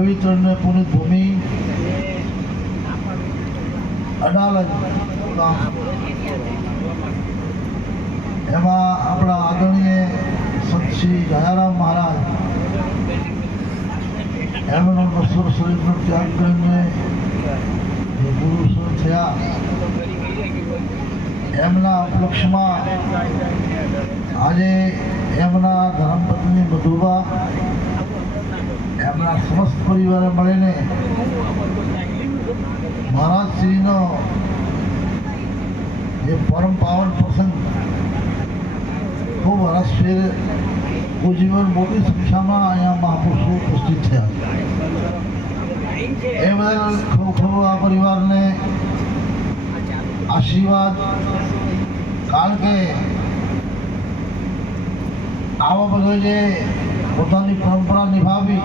પવિત્ર ને પુનિત ભૂમિ અડાલજ ગામ, એમાં આપણા આદરણીય સંત શ્રી દયારામ મહારાજ એમનો 200 શરીરનો ત્યાગ કરીને જે પુરુષો થયા, એમના ઉપલક્ષમાં આજે એમના ધર્મપત્ની મધુબા એમના સમસ્ત પરિવારે મળીને મહારાજશ્રીનો જે પરમ પાવન પ્રસંગ ખૂબ હરસભેર ઉજીવન મોટી સંખ્યામાં અહીંયા મહાપુરુષો ઉપસ્થિત થયા. એ બદલ ખૂબ ખૂબ આ પરિવારને આશીર્વાદ, કારણ કે આવા બધો જે પોતાની પરંપરા નિભાવી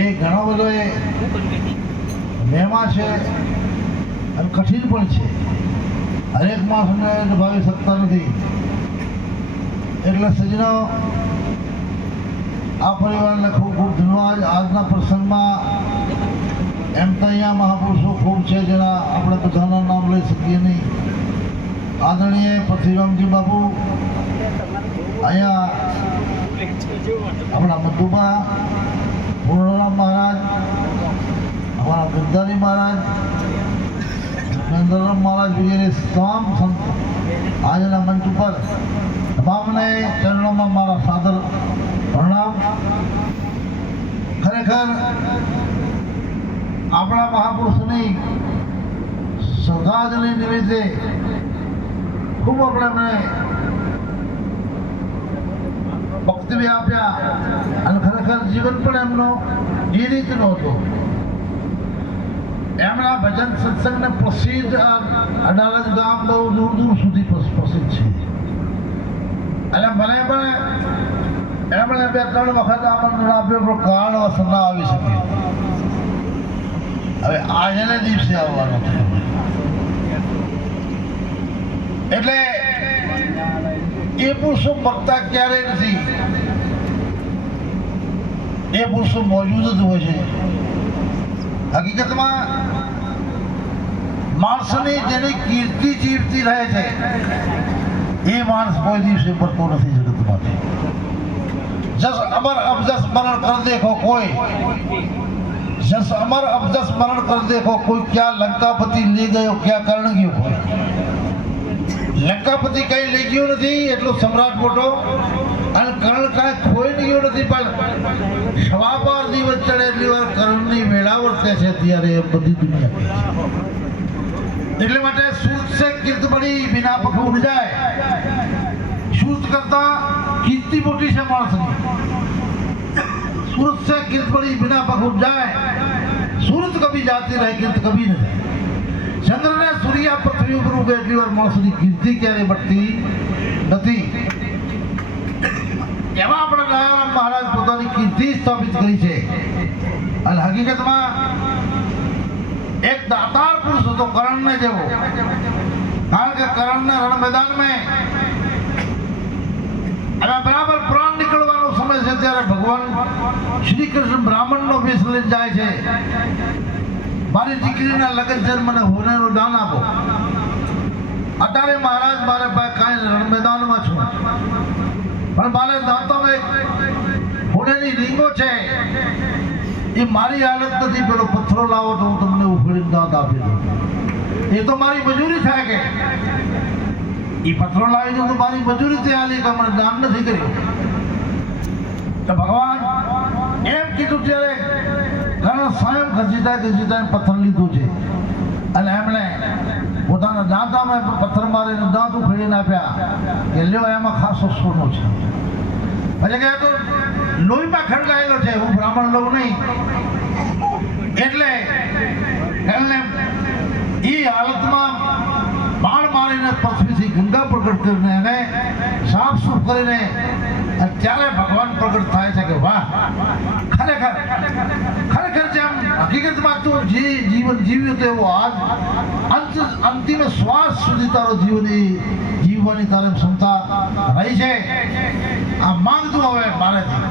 એ ઘણો બધો એ મહેમા છે અને કઠિન પણ છે. હરેક માણસને નિભાવી શકતા નથી. એટલે સજ્જનો, આ પરિવારને ખૂબ ખૂબ ધન્યવાદ. આજના પ્રસંગમાં એમ તો અહીંયા મહાપુરુષો ખૂબ છે જેના આપણે બધાના નામ લઈ શકીએ નહીં. આદરણીય પૃથ્વીરામજી બાપુ અહીંયા, આપણા મધુબા, પૂર્ણરામ મહારાજ, અમારા ગદ્દારી મહારાજ, નરેન્દ્રરામ મહારાજ વગેરે તમામ સંતો આજના મંચ ઉપર તમામને ચરણોમાં મારા સાદર પ્રણામ. ખરેખર આપણા મહાપુરુષની શ્રદ્ધાંજલિ નિમિત્તે ખૂબ આપણે એમને વક્તવ્ય આપ્યા અને ખરેખર જીવન પણ એમનો એ રીતનો હતો. એમના ભજન સત્સંગને પ્રસિદ્ધ અડાલજ ગામ બહુ દૂર દૂર સુધી પ્રસિદ્ધ છે. અને મને પણ એમણે 2-3 વખત આમંત્રણ આપ્યું, પણ કારણવશ ના આવી શકે. હવે આજને દિવસે આવવાનો છે. એટલે એ પુરુષો મરતા ક્યારેય નથી, એ પુરુષો મોજૂદ જ હોય છે. હકીકતમાં માણસની જેની કીર્તિ જીવતી રહે છે એ માણસ કોઈ દિવસે મરતો નથી જગતમાંથી. જસ અમર અબજસ મરણ કર દેખો કોઈ, જસ અમર અબજસ મરણ કર દેખો કોઈ, ક્યાં લંકાપતિ લઈ ગયો, ક્યાં કરણ ગયો કોઈ. લંકાપતિ કઈ લઈ ગયો નથી એટલો સમ્રાટ મોટો, અને કર્ણ કાંઈ ખોઈ ગયો નથી, પણ સવાપાર દિવસ ચડે એટલી વાર કર્ણની વેળા વર્તે છે ત્યારે એ બધી દુનિયા કહે છે. એટલે માટે સૂત સે કીર્ત બડી બિના પખ ઉડ જાય. સૂત કરતા કીર્તિ મોટી છે માણસની. સુરત સે કીર્ત બડી બિના પખ ઉડ જાય. સુરત કભી જાતી રહે, કીર્ત કભી નથી. ચંદ્ર ને સૂર્ય પૃથ્વી ઉપર ઉગે એટલી વાર માણસની કીર્તિ ક્યારે બઢતી નથી. એમાં આપણા દયારામ મહારાજ પોતાની કીર્તિ સ્થાપિત કરી છે. અને હકીકતમાં એક દાતાર પુરુષ હતો કર્ણને જેવો. કારણ કે કર્ણને રણ મેદાનમાં હવે બરાબર પ્રાણ નીકળવાનો સમય છે ત્યારે ભગવાન શ્રી કૃષ્ણ બ્રાહ્મણનો વેશ લઈને જાય છે. મારી દીકરીના લગ્ન છે, મને હોનેનું દાન આપો. અત્યારે મહારાજ મારે પાસે કાંઈ રણ મેદાનમાં છું, પણ મારે દાંતોમાં એક હોનેની રીંગો છે, એ મારી હાલત નથી. પેલો પથ્થરો લાવો તો હું તમને ઉખેડીને દાંત આપી દઉં. એ તો મારી મજૂરી થાય કે એ પથ્થરો લાવી દઉં તો મારી મજૂરી થી આલી, કે મને દાન નથી કર્યું. તો ભગવાન એમ કીધું ત્યારે ઘણા સ્વયં ઘસીતા પથ્થર લીધું છે અને એમણે પોતાના દાંતામાં પથ્થર મારીને દાંત ઉખેડીને આપ્યા કે લ્યો એમાં ખાસો સોનું છે. પછી કે તો લોહીમાં ખડકાયેલો છે, હું બ્રાહ્મણ લઉં નહીં. એટલે એમને એ હાલતમાં બાણ મારીને પૃથ્વીથી ગંગા પ્રગટ કરીને એને સાફ સૂફ કરીને ત્યારે ભગવાન પ્રગટ થાય છે કે વાહ, ખરેખર જેમ હકીકતમાં તું જે જીવન જીવ્યું તેવો આજ અંતિમ શ્વાસ સુધી તારો જીવવાની તારે ક્ષમતા રહી છે. આ માંગતું હવે મારેથી